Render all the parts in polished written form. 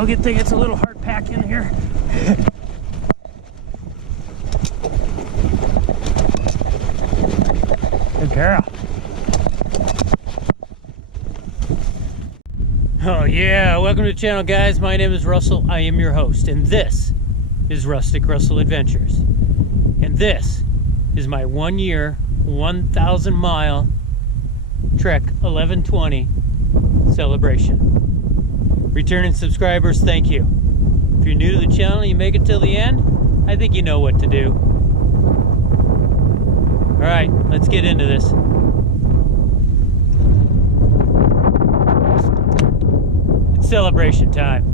Oh, good thing it's a little hard pack in here. Good girl. Oh yeah, welcome to the channel, guys. My name is Russell. I am your host, and this is Rustic Russell Adventures. And this is my 1 year, 1,000 mile Trek 1120 celebration. Returning subscribers, thank you. If you're new to the channel and you make it till the end, I think you know what to do. All right, let's get into this. It's celebration time.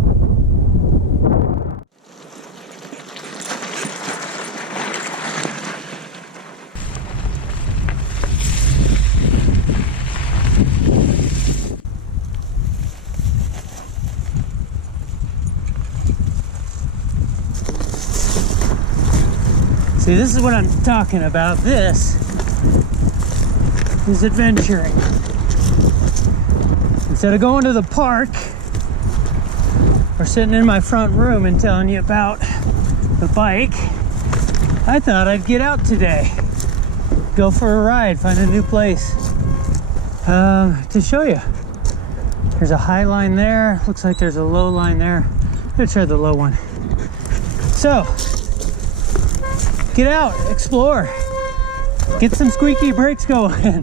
See, this is what I'm talking about. This is adventuring. Instead of going to the park or sitting in my front room and telling you about the bike, I thought I'd get out today. Go for a ride, find a new place to show you. There's a high line there. Looks like there's a low line there. I'm gonna try the low one. So, get out, explore, get some squeaky brakes going.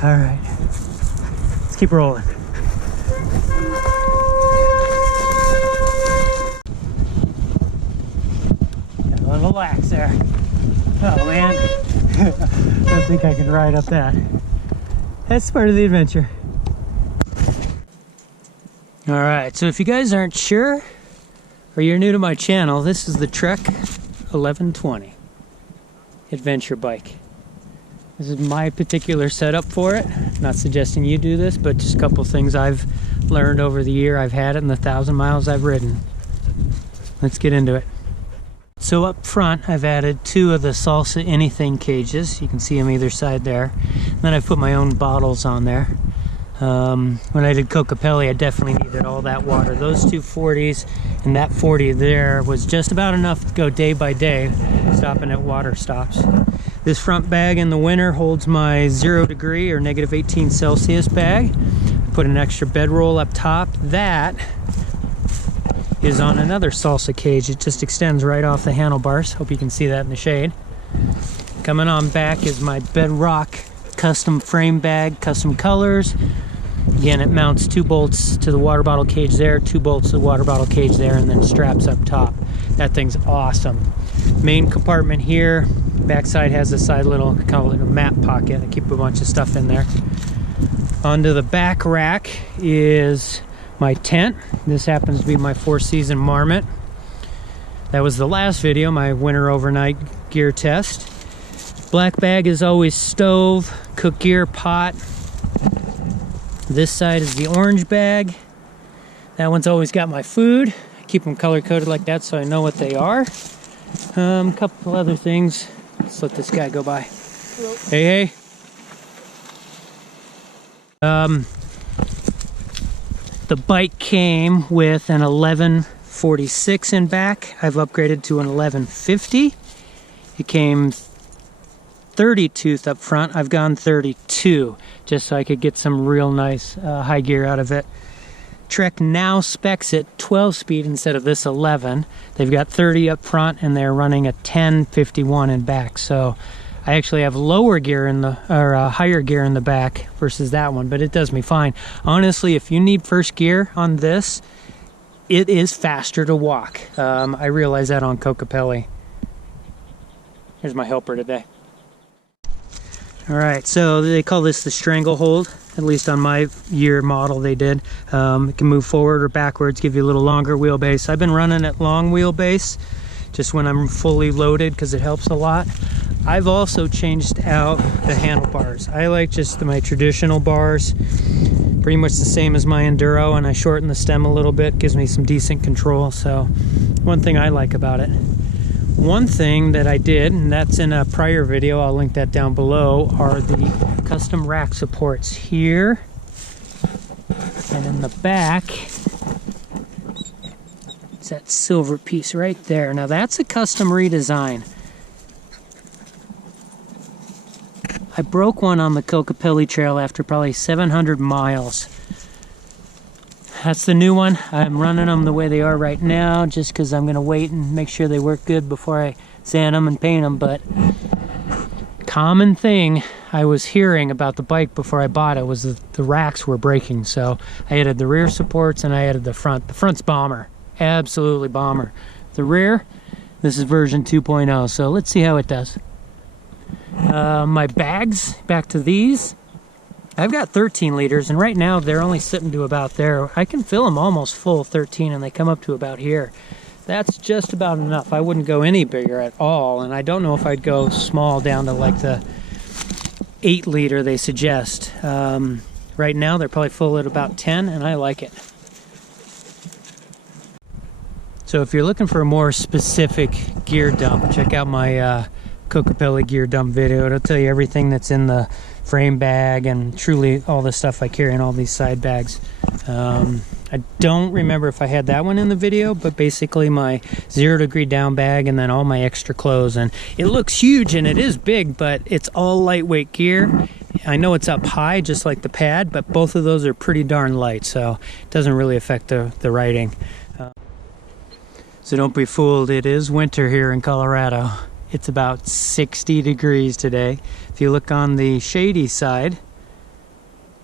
All right, let's keep rolling. Got a little lax there. Oh man, I don't think I can ride up that. That's part of the adventure. All right, so if you guys aren't sure, or you're new to my channel, this is the Trek 1120 adventure bike. This is my particular setup for it. Not suggesting you do this, but just a couple things I've learned over the year I've had it and the 1,000 miles I've ridden. Let's get into it. So up front, I've added 2 of the Salsa anything cages. You can see them either side there. And then I've put my own bottles on there. When I did Cocapelli, I definitely needed all that water. Those 2 40s and that 40 there was just about enough to go day by day, stopping at water stops. This front bag in the winter holds my 0 degree or -18 Celsius bag. Put an extra bedroll up top. That is on another Salsa cage. It just extends right off the handlebars. Hope you can see that in the shade. Coming on back is my Bedrock custom frame bag, custom colors. Again, it mounts 2 bolts to the water bottle cage there, 2 bolts to the water bottle cage there, and then straps up top. That thing's awesome. Main compartment here. Backside has a side little, kind of like a map pocket. I keep a bunch of stuff in there. Onto the back rack is my tent. This happens to be my 4-season Marmot. That was the last video, my winter overnight gear test. Black bag is always stove, cook gear, pot. This side is the orange bag. That one's always got my food. I keep them color coded like that so I know what they are. A couple other things. Let's let this guy go by. Hello. Hey, hey. The bike came with an 1146 in back. I've upgraded to an 1150. It came 30 tooth up front. I've gone 32 just so I could get some real nice high gear out of it. Trek now specs it 12 speed instead of this 11. They've got 30 up front and they're running a 1051 in back. So I actually have lower gear in the, or higher gear in the back versus that one, but it does me fine. Honestly, if you need first gear on this, it is faster to walk. I realized that on Cocapelli. Here's my helper today. All right, so they call this the stranglehold, at least on my year model they did. It can move forward or backwards, give you a little longer wheelbase. I've been running at long wheelbase just when I'm fully loaded because it helps a lot. I've also changed out the handlebars. I like just my traditional bars, pretty much the same as my Enduro, and I shorten the stem a little bit, gives me some decent control. So one thing I like about it. One thing that I did, and that's in a prior video, I'll link that down below, are the custom rack supports here and in the back. It's that silver piece right there. Now that's a custom redesign. I broke one on the Kokopelli Trail after probably 700 miles. That's the new one. I'm running them the way they are right now just because I'm going to wait and make sure they work good before I sand them and paint them. But common thing I was hearing about the bike before I bought it was that the racks were breaking. So I added the rear supports and I added the front. The front's bomber. Absolutely bomber. The rear, this is version 2.0. So let's see how it does. My bags, back to these. I've got 13 liters, and right now they're only sitting to about there. I can fill them almost full 13, and they come up to about here. That's just about enough. I wouldn't go any bigger at all, and I don't know if I'd go small down to like the 8 liter they suggest. Right now they're probably full at about 10, and I like it. So if you're looking for a more specific gear dump, check out my Kokopelli gear dump video. It'll tell you everything that's in the frame bag and truly all the stuff I carry in all these side bags. I don't remember if I had that one in the video, but basically my 0 degree down bag and then all my extra clothes. And it looks huge and it is big, but it's all lightweight gear. I know it's up high just like the pad, but both of those are pretty darn light, so it doesn't really affect the riding. So don't be fooled, it is winter here in Colorado. It's about 60 degrees today. If you look on the shady side,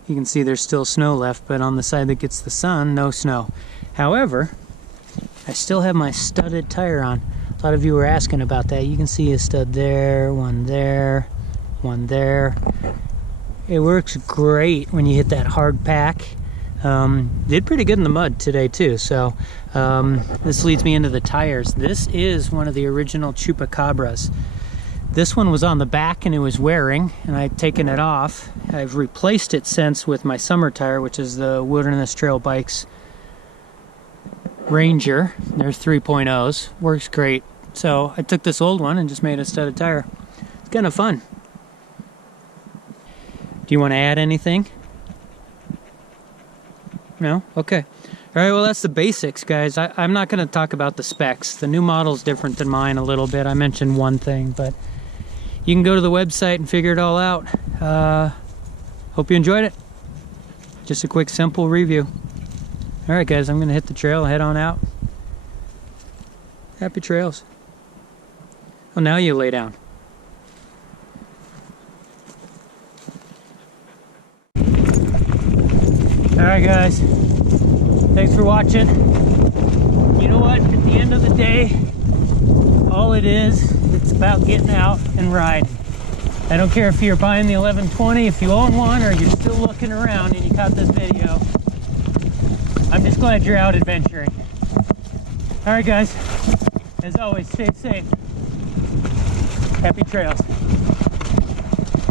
you can see there's still snow left, but on the side that gets the sun, no snow. However, I still have my studded tire on. A lot of you were asking about that. You can see a stud there, one there, one there. It works great when you hit that hard pack. Did pretty good in the mud today too, so this leads me into the tires. This is one of the original Chupacabras. This one was on the back and it was wearing, and I'd taken it off. I've replaced it since with my summer tire, which is the Wilderness Trail Bikes Ranger. There's 3.0s. Works great. So I took this old one and just made a studded tire. It's kind of fun. Do you want to add anything? No? Okay. All right, well, that's the basics, guys. I'm not going to talk about the specs. The new model's different than mine a little bit. I mentioned one thing, but you can go to the website and figure it all out. Hope you enjoyed it. Just a quick, simple review. All right, guys, I'm going to hit the trail, head on out. Happy trails. Oh, now you lay down. Alright guys, thanks for watching. You know what, at the end of the day, all it is, it's about getting out and riding. I don't care if you're buying the 1120, if you own one, or you're still looking around and you caught this video. I'm just glad you're out adventuring. Alright guys, as always, stay safe. Happy trails.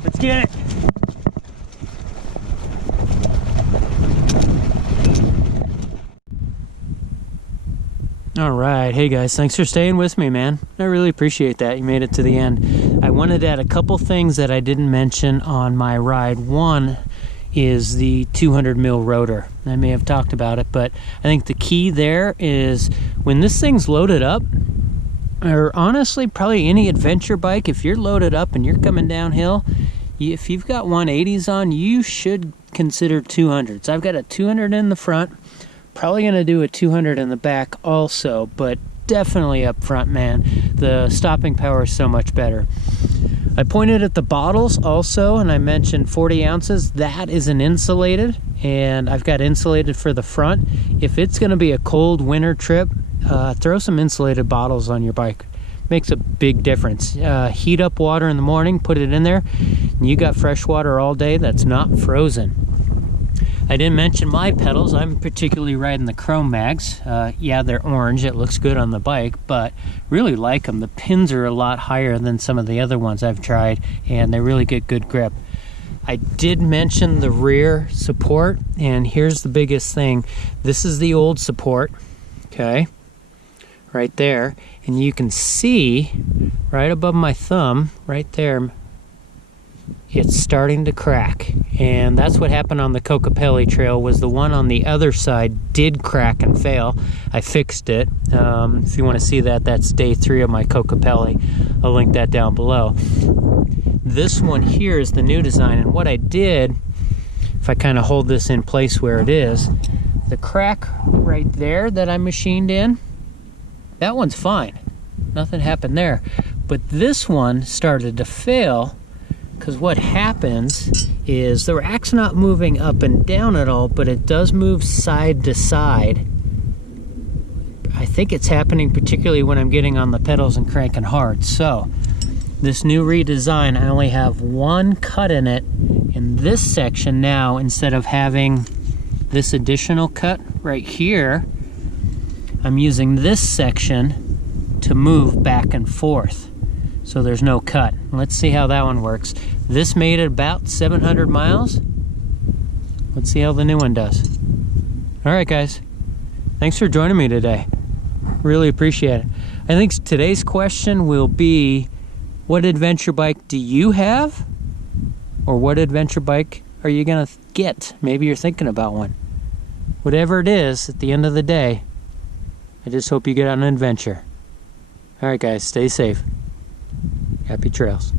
Let's get it. All right, hey guys, thanks for staying with me, man. I really appreciate that. You made it to the end. I wanted to add a couple things that I didn't mention on my ride. One is the 200 mil rotor. I may have talked about it, but I think the key there is when this thing's loaded up, or honestly, probably any adventure bike, if you're loaded up and you're coming downhill, if you've got 180s on, you should consider 200s. I've got a 200 in the front. Probably going to do a 200 in the back also, but definitely up front, man. The stopping power is so much better. I pointed at the bottles also, and I mentioned 40 ounces. That is an insulated, and I've got insulated for the front. If it's going to be a cold winter trip, throw some insulated bottles on your bike. Makes a big difference. Heat up water in the morning, put it in there, and you got fresh water all day that's not frozen. I didn't mention my pedals. I'm particularly riding the Chrome Mags. Yeah, they're orange. It looks good on the bike, but really like them. The pins are a lot higher than some of the other ones I've tried, and they really get good grip. I did mention the rear support, and here's the biggest thing. This is the old support, okay, right there, and you can see right above my thumb, right there, it's starting to crack. And that's what happened on the Kokopelli trail, was the one on the other side did crack and fail. I fixed it. If you want to see that, that's day 3 of my Kokopelli. I'll link that down below. This one here is the new design, and what I did, if I kind of hold this in place where it is, the crack right there that I machined in, that one's fine. Nothing happened there. But this one started to fail, because what happens is the rack's not moving up and down at all, but it does move side to side. I think it's happening particularly when I'm getting on the pedals and cranking hard. So this new redesign, I only have one cut in it in this section now, instead of having this additional cut right here. I'm using this section to move back and forth, so there's no cut. Let's see how that one works. This made it about 700 miles. Let's see how the new one does. All right, guys. Thanks for joining me today. Really appreciate it. I think today's question will be, what adventure bike do you have? Or what adventure bike are you gonna get? Maybe you're thinking about one. Whatever it is, at the end of the day, I just hope you get on an adventure. All right, guys, stay safe. Happy trails.